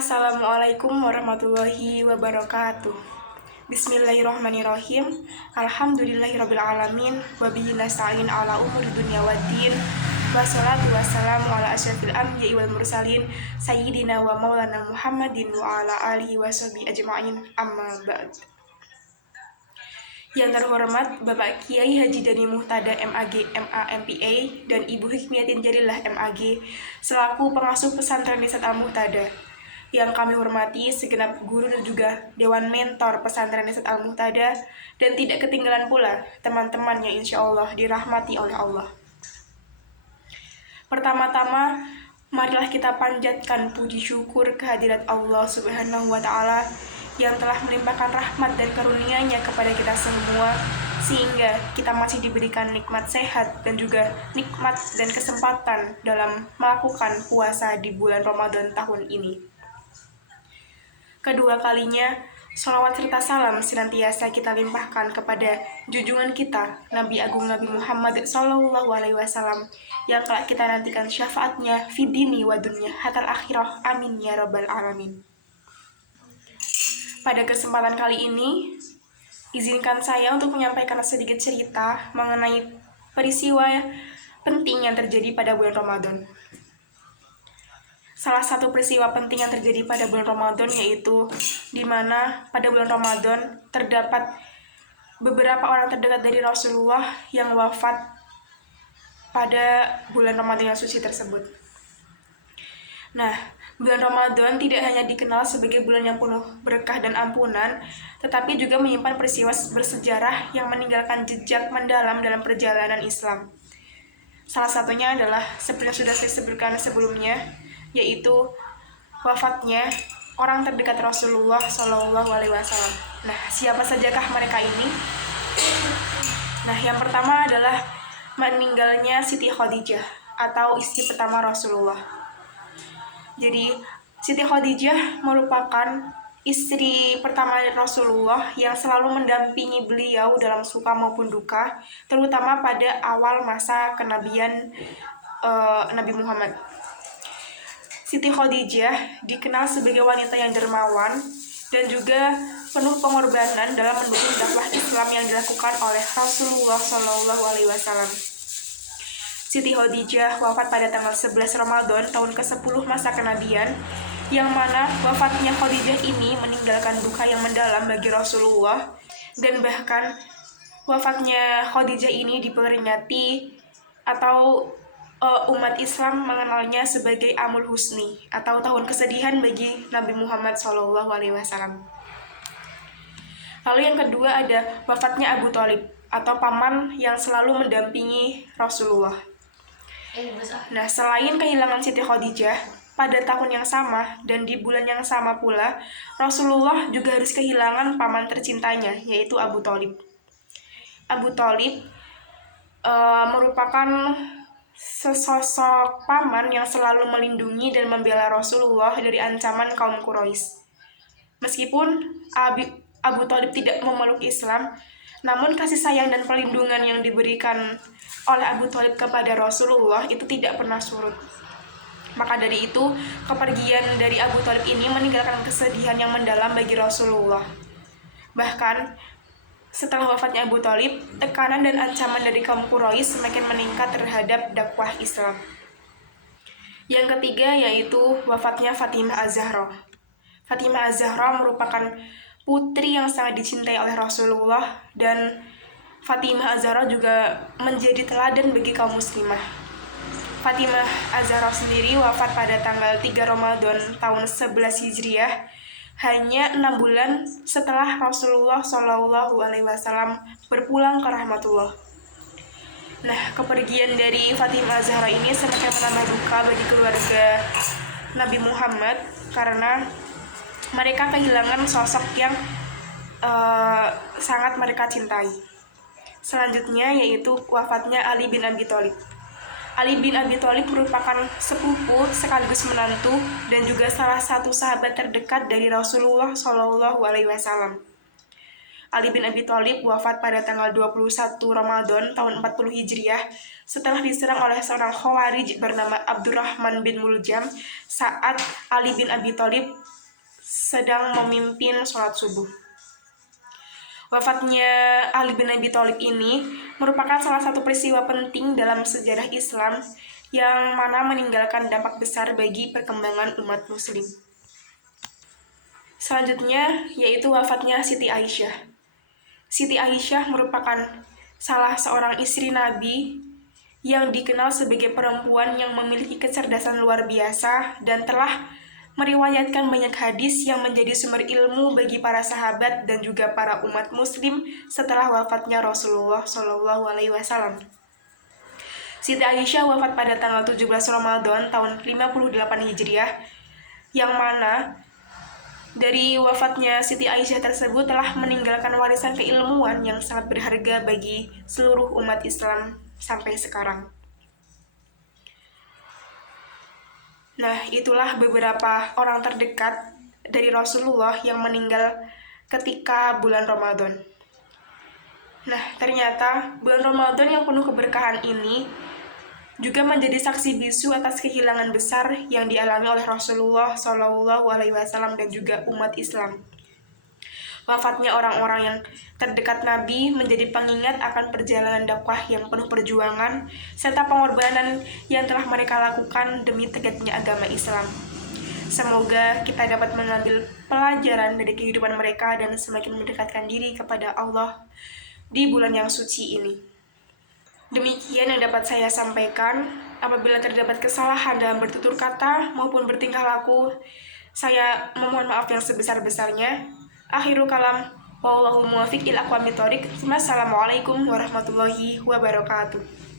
Assalamualaikum warahmatullahi wabarakatuh. Bismillahirrahmanirrahim. Alhamdulillahirrabbilalamin. Wabihi nasta'in ala umuri dunya waddin. Wassalatu wassalamu ala asyrafil anbiya'i wal mursalin sayyidina wa maulana Muhammadin wa ala alihi washabihi ajma'in, amma ba'd. Yang terhormat Bapak Kiai Haji Dani Muhtada MAG MA MPA dan Ibu Hikmiyatin Jalilah MAG selaku pengasuh pesantren Nisat Al-Muhtada. Yang kami hormati segenap guru dan juga Dewan Mentor Pesantren Nisat Al-Muhtada, dan tidak ketinggalan pula teman-teman yang insya Allah dirahmati oleh Allah. Pertama-tama, marilah kita panjatkan puji syukur kehadirat Allah Subhanahu wa Ta'ala yang telah melimpahkan rahmat dan karunia-Nya kepada kita semua, sehingga kita masih diberikan nikmat sehat dan juga nikmat dan kesempatan dalam melakukan puasa di bulan Ramadan tahun ini. Kedua kalinya, sholawat serta salam senantiasa kita limpahkan kepada junjungan kita, Nabi Agung Nabi Muhammad SAW, yang kelak kita nantikan syafaatnya fidini wa dunya hatal akhirah, amin ya rabbal alamin. Pada kesempatan kali ini, izinkan saya untuk menyampaikan sedikit cerita mengenai peristiwa penting yang terjadi pada bulan Ramadan. Salah satu peristiwa penting yang terjadi pada bulan Ramadan yaitu di mana pada bulan Ramadan terdapat beberapa orang terdekat dari Rasulullah yang wafat pada bulan Ramadan yang suci tersebut. Nah, bulan Ramadan tidak hanya dikenal sebagai bulan yang penuh berkah dan ampunan, tetapi juga menyimpan peristiwa bersejarah yang meninggalkan jejak mendalam dalam perjalanan Islam. Salah satunya adalah seperti yang sudah saya sebutkan sebelumnya, yaitu wafatnya orang terdekat Rasulullah SAW. Nah, siapa sajakah mereka ini? Nah, yang pertama adalah meninggalnya Siti Khadijah atau istri pertama Rasulullah. Jadi, Siti Khadijah merupakan istri pertama Rasulullah yang selalu mendampingi beliau dalam suka maupun duka, terutama pada awal masa kenabian Nabi Muhammad. Siti Khadijah dikenal sebagai wanita yang dermawan dan juga penuh pengorbanan dalam mendukung dakwah Islam yang dilakukan oleh Rasulullah SAW. Siti Khadijah wafat pada tanggal 11 Ramadan tahun ke-10 masa kenabian, yang mana wafatnya Khadijah ini meninggalkan duka yang mendalam bagi Rasulullah, dan bahkan wafatnya Khadijah ini diperingati atau umat Islam mengenalnya sebagai Amul Husni atau tahun kesedihan bagi Nabi Muhammad SAW. Lalu yang kedua ada wafatnya Abu Thalib atau paman yang selalu mendampingi Rasulullah. Nah, selain kehilangan Siti Khadijah, pada tahun yang sama dan di bulan yang sama pula, Rasulullah juga harus kehilangan paman tercintanya, yaitu Abu Thalib. Abu Thalib merupakan sesosok paman yang selalu melindungi dan membela Rasulullah dari ancaman kaum Quraisy. Meskipun Abu Thalib tidak memeluk Islam, namun kasih sayang dan perlindungan yang diberikan oleh Abu Thalib kepada Rasulullah itu tidak pernah surut. Maka dari itu, kepergian dari Abu Thalib ini meninggalkan kesedihan yang mendalam bagi Rasulullah. Bahkan setelah wafatnya Abu Thalib, tekanan dan ancaman dari kaum Quraisy semakin meningkat terhadap dakwah Islam. Yang ketiga yaitu wafatnya Fatimah Az-Zahra. Fatimah Az-Zahra merupakan putri yang sangat dicintai oleh Rasulullah, dan Fatimah Az-Zahra juga menjadi teladan bagi kaum muslimah. Fatimah Az-Zahra sendiri wafat pada tanggal 3 Ramadan tahun 11 Hijriah, hanya 6 bulan setelah Rasulullah SAW berpulang ke rahmatullah. Nah, kepergian dari Fatimah Az-Zahra ini semakin menambah duka bagi keluarga Nabi Muhammad karena mereka kehilangan sosok yang sangat mereka cintai. Selanjutnya yaitu wafatnya Ali bin Abi Thalib. Ali bin Abi Thalib merupakan sepupu sekaligus menantu dan juga salah satu sahabat terdekat dari Rasulullah SAW. Ali bin Abi Thalib wafat pada tanggal 21 Ramadan tahun 40 Hijriah setelah diserang oleh seorang Khawarij bernama Abdurrahman bin Muljam saat Ali bin Abi Thalib sedang memimpin sholat subuh. Wafatnya Ali bin Abi Thalib ini merupakan salah satu peristiwa penting dalam sejarah Islam yang mana meninggalkan dampak besar bagi perkembangan umat muslim. Selanjutnya yaitu wafatnya Siti Aisyah. Siti Aisyah merupakan salah seorang istri Nabi yang dikenal sebagai perempuan yang memiliki kecerdasan luar biasa dan telah meriwayatkan banyak hadis yang menjadi sumber ilmu bagi para sahabat dan juga para umat muslim setelah wafatnya Rasulullah SAW. Siti Aisyah wafat pada tanggal 17 Ramadan tahun 58 Hijriah, yang mana dari wafatnya Siti Aisyah tersebut telah meninggalkan warisan keilmuan yang sangat berharga bagi seluruh umat Islam sampai sekarang. Nah, itulah beberapa orang terdekat dari Rasulullah yang meninggal ketika bulan Ramadan. Nah, ternyata bulan Ramadan yang penuh keberkahan ini juga menjadi saksi bisu atas kehilangan besar yang dialami oleh Rasulullah SAW dan juga umat Islam. Wafatnya orang-orang yang terdekat Nabi menjadi pengingat akan perjalanan dakwah yang penuh perjuangan serta pengorbanan yang telah mereka lakukan demi tegaknya agama Islam. Semoga kita dapat mengambil pelajaran dari kehidupan mereka dan semakin mendekatkan diri kepada Allah di bulan yang suci ini. Demikian yang dapat saya sampaikan. Apabila terdapat kesalahan dalam bertutur kata maupun bertingkah laku, saya memohon maaf yang sebesar-besarnya. Akhirul kalam, wallahu muwaffiq ila aqwamit thoriq. Wassalamualaikum warahmatullahi wabarakatuh.